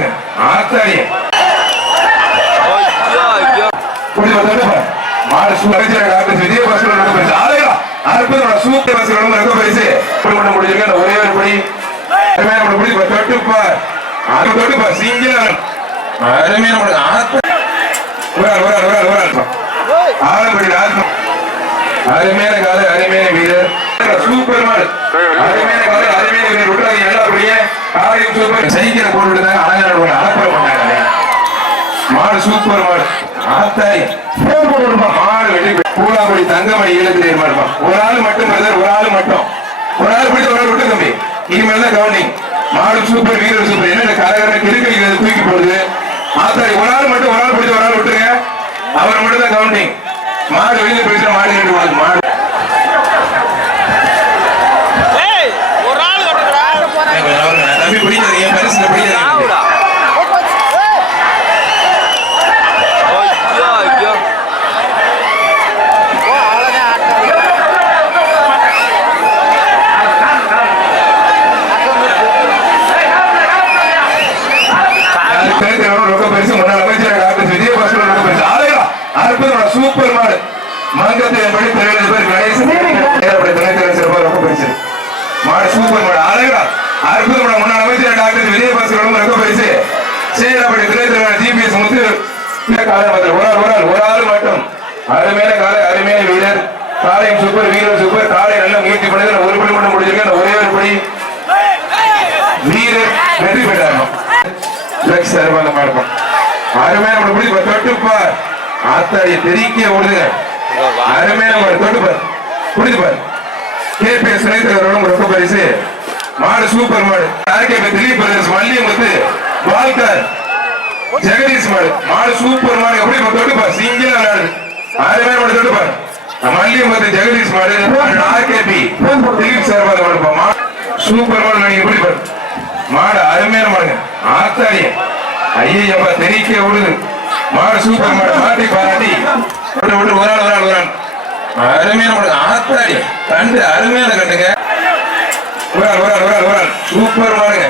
பாருங்க ஆத்தாடி மாடு விஜய பஸ் அற்புதம் சூப்பர் பஸ் ரொம்ப பரிசு முடிஞ்சிருக்க ஒரே ஒரு படி தொட்டுப்பா அது தொட்டுப்பா சிங்கிள் அருமையான ஆலம்படி அருமையான கால அருமையான வீரர் சூப்பர் மாடு அருமையான கால அருமையான வீரர் விட்டுறாங்க எல்லாருடைய காலையும் சூப்பர் சைக்கிளை போட்டு விட்டாங்க அழகான அலப்பறை பண்ணாங்க மாடு சூப்பர் மாடு ஆத்தாய் மாடு வெட்டி பூலாபடி தங்கமணி ஈழத்திலே மாடுப்பா ஒரு ஆள் மட்டும் ஒரு ஆள் மட்டும் ஒரு ஆள் பிடிச்ச ஒரு ஆள் விட்டு தம்பி இனிமேல் தான் கவுண்டிங் மாடு சூப்பர் வீரர் சூப்பர் என்ன கரகர கிருக்கை தூக்கி போடுது ஆத்தாடி ஒரு ஆள் மட்டும் ஒரு ஆள் பிடிச்ச ஒரு ஆள் விட்டுங்க அவர் மட்டும் தான் கவுண்டிங் மாடு வெளியில போயிட்டு மாடு ரெண்டு போடுது மாடு தம்பி பிடிக்காதீங்க பரிசுல பிடிக்காதீங்க சூப்பர் மாடு மங்கத்தில் படி மாடு சூப்பர் மாடு அழகா அற்புதமான முன்னாள் அமைச்சர் டாக்டர் விஜயபாஸ்கர் ரொம்ப பரிசு சேரப்படி திரைத்திறன் ஜிபிஎஸ் முத்து ஒரு ஆள் மட்டும் அருமையான காலை அருமையான வீரர் காலையும் சூப்பர் வீரர் சூப்பர் காலை நல்ல முயற்சி பண்ணது ஒரு படி மட்டும் முடிச்சிருக்கேன் ஒரே ஒரு படி வீரர் வெற்றி பெற்றாங்க அருமையான பிடி தொட்டுப்பார் ஆத்தாடிய தெரிய ஓடுதுங்க அருமையான தொட்டுப்பார் பிடிப்பார் கேபிஎஸ் ரொம்ப பரிசு மாடு சூப்பர் மாடு திலீப் பிரதர்ஸ் மல்லியம் வந்து வால்கர் ஜெகதீஷ் மாடு மாடு சூப்பர் மாடு எப்படி தொட்டுப்பார் சிங்கிள் விளையாடு அருமையான மாடு தொட்டுப்பார் மல்லியம் வந்து ஜெகதீஷ் மாடு ஆர்கேபி திலீப் சார்பாக மாடுப்பா சூப்பர் மாடு நீங்க எப்படி மாடு அருமையான மாடுங்க ஆத்தாடிய ஐயப்பா தெரிய ஓடுது மாடு சூப்பர் மாடு மாட்டி பாராட்டி ஒரு ஆள் அருமையான மாடு ஆத்தாடி கண்டு அருமையான கண்டுங்க ஒரு ஆள் சூப்பர் மாடுங்க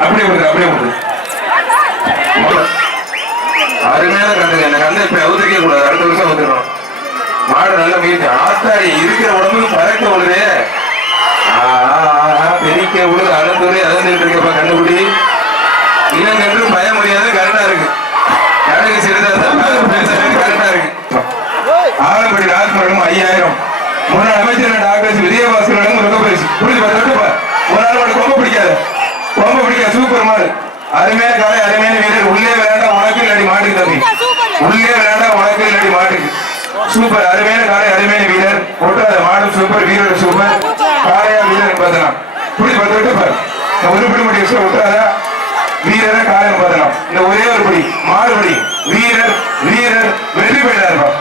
அப்படியே விடுது அருமையான கண்டுங்க இந்த கண்டை இப்ப அவுதிக்க கூடாது அடுத்த வருஷம் வந்துடணும் மாடு நல்ல முயற்சி ஆத்தாடி இருக்கிற உடம்புக்கு பறக்க விடுது பெரிக்க விடுது அறந்துரை அறந்துட்டு இருக்கப்பா கண்டுபிடி இனம் என்று பய முடியாது கரெக்டா இருக்கு கணக்கு கரெக்டா இருக்கு ஆலம்படி ராஜ்மரம் 5000 முன்னாள் அமைச்சர் டாக்டர் விஜயபாஸ்கர் ரொம்ப பரிசு புரிஞ்சு ஒரு ஆள் மாடு கொம்ப பிடிக்காது சூப்பர் மாடு அருமையான காலை அருமையான வீரர் உள்ளே விளையாண்டா உனக்கு இல்லாடி மாட்டுக்கு தம்பி உள்ளே விளையாண்டா உனக்கு இல்லாடி மாட்டுக்கு சூப்பர் அருமையான காலை அருமையான வீரர் ஒட்டாத மாடு சூப்பர் வீரர் சூப்பர் காளையா வீரர் பார்த்தலாம் புரிஞ்சு ஒரு படி மட்டும் ஒட்டாதா வீரரை காலையம் பார்த்தலாம் இந்த ஒரே ஒரு படி மாறுபடி வீரர் வெற்றி பெற்றார்